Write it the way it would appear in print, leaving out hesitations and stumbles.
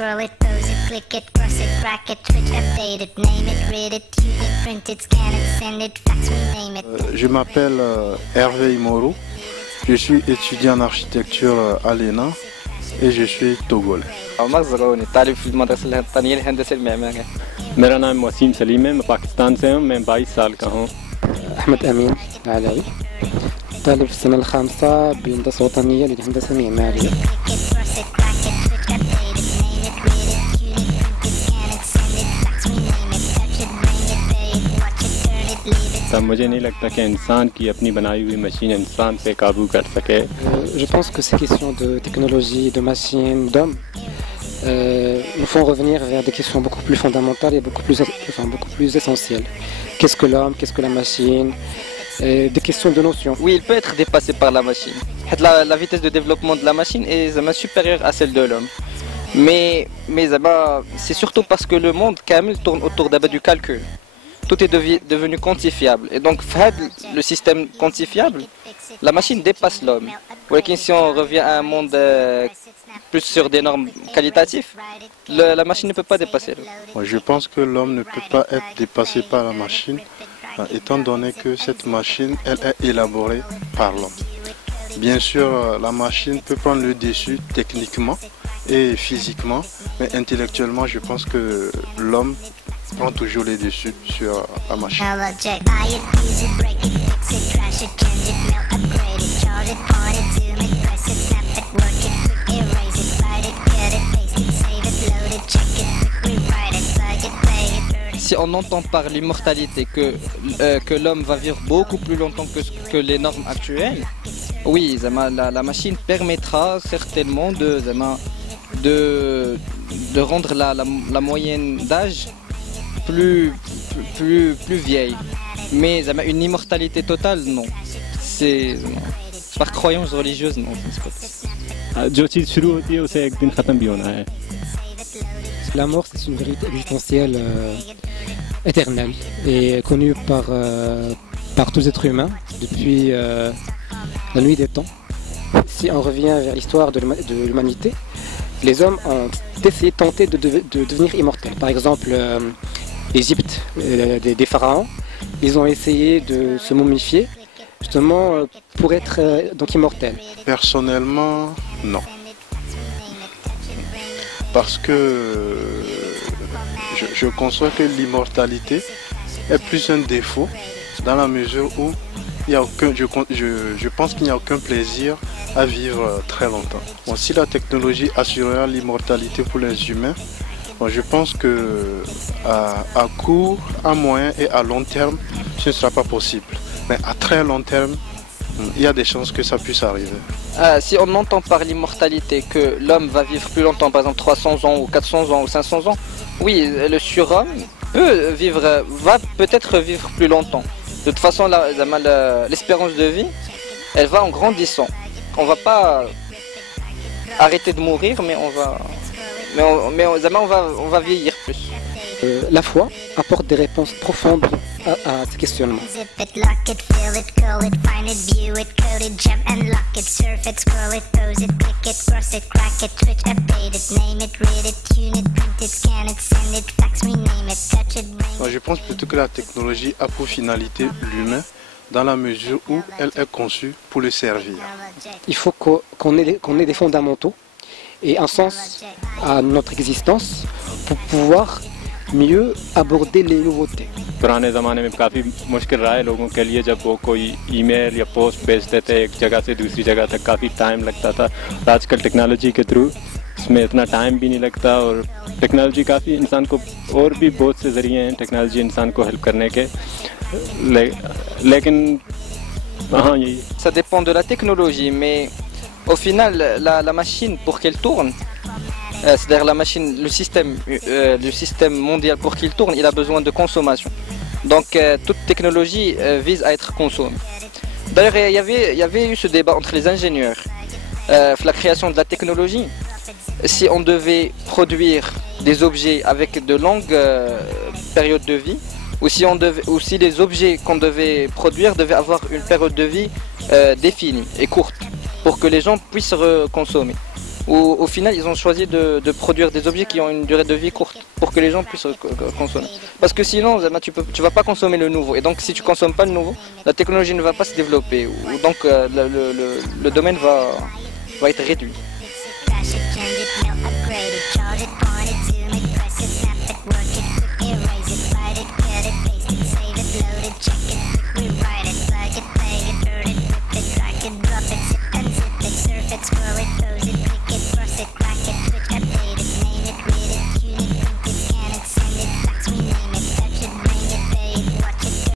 scroll it, pose it, click it, cross it, crack it, switch, update it, name it, read it, tune it, print it, scan it, send it, fax, rename it. Je m'appelle Hervé Imoro, je suis étudiant en architecture à l'ENA et je suis togolais. मेरा नाम वसीम सलीम है, मैं पाकिस्तान से हूँ, मैं 22 साल का हूँ। أحمد أمين العلاوي، طالب في السنة الخامسة بهندسة وطنية للهندسة المعمارية. तब मुझे नहीं लगता कि इंसान की अपनी बनाई हुई मशीन इंसान पे काबू कर सके। Je pense que ces questions de technologie, de machines, d'hommes nous font revenir vers des questions beaucoup plus fondamentales et beaucoup plus essentielles. Qu'est-ce que l'homme, qu'est-ce que la machine, des questions de notion. Oui, il peut être dépassé par la machine. La vitesse de développement de la machine est supérieure à celle de l'homme. Mais c'est surtout parce que le monde Kamil tourne autour du calcul. Tout est devenu quantifiable. Et donc, le système quantifiable, la machine dépasse l'homme. Si on revient à un monde plus sur des normes qualitatives, la machine ne peut pas dépasser l'homme. Je pense que l'homme ne peut pas être dépassé par la machine, étant donné que cette machine, elle est élaborée par l'homme. Bien sûr, la machine peut prendre le dessus techniquement et physiquement, mais intellectuellement, je pense que l'homme prend toujours les dessus sur la machine. Si on entend par l'immortalité que l'homme va vivre beaucoup plus longtemps que les normes actuelles, oui, la machine permettra certainement de rendre la moyenne d'âge plus vieille. Mais une immortalité totale, non. C'est par croyance religieuse, non. जो चीज़ शुरू होती है उसे एक दिन ख़त्म भी होना है। La mort, c'est une vérité existentielle éternelle et connue par tous les êtres humains depuis la nuit des temps. Si on revient vers l'histoire de l'humanité, les hommes ont tenté de devenir immortels. Par exemple, l'Égypte, des pharaons, ils ont essayé de se momifier justement pour être donc immortels. Personnellement, non. Parce que je conçois que l'immortalité est plus un défaut dans la mesure où il y a je pense qu'il n'y a aucun plaisir à vivre très longtemps. Bon, si la technologie assurera l'immortalité pour les humains, bon, je pense que à court, à moyen et à long terme, ce ne sera pas possible. Mais à très long terme, il y a des chances que ça puisse arriver. Si on entend par l'immortalité que l'homme va vivre plus longtemps, par exemple 300 ans ou 400 ans ou 500 ans, oui, le surhomme va peut-être vivre plus longtemps. De toute façon, l'espérance de vie, elle va en grandissant. On ne va pas arrêter de mourir, mais on va vieillir plus. La foi apporte des réponses profondes à ces questionnements. Je pense plutôt que la technologie a pour finalité l'humain dans la mesure où elle est conçue pour le servir. Il faut qu'on ait des fondamentaux et un sens à notre existence pour pouvoir mieux aborder les nouveautés. पुराने ज़माने में काफ़ी मुश्किल रहा है लोगों के लिए, जब वो कोई ईमेल या पोस्ट भेजते थे एक जगह से दूसरी जगह तक काफ़ी टाइम लगता था। आजकल टेक्नोलॉजी के थ्रू इसमें इतना टाइम भी नहीं लगता और टेक्नोलॉजी काफ़ी इंसान को और भी बहुत से ज़रिए हैं टेक्नोलॉजी इंसान को हेल्प करने के, लेकिन हाँ यही। Ça dépend de la technologie, mais au final la machine pour qu'elle tourne, c'est-à-dire la machine, le système mondial pour qu'il tourne, il a besoin de consommation. Donc toute technologie vise à être consommée. D'ailleurs, il y avait eu ce débat entre les ingénieurs, la création de la technologie. Si on devait produire des objets avec de longues périodes de vie, ou si les objets qu'on devait produire devaient avoir une période de vie définie et courte, pour que les gens puissent consommer. où au final ils ont choisi de produire des objets qui ont une durée de vie courte pour que les gens puissent consommer. Parce que sinon tu vas pas consommer le nouveau, et donc si tu consommes pas le nouveau, la technologie ne va pas se développer, ou donc le domaine va être réduit. Crash it, change it, melt, upgrade it, charge it, point it, zoom it, press it, snap it, work it, quick erase it, write it, cut it, paste it, save it, load it, check it, quick rewrite it, plug it, play it, burn it, rip it, drag it, drop it, zip and zip it, surf it, scroll it.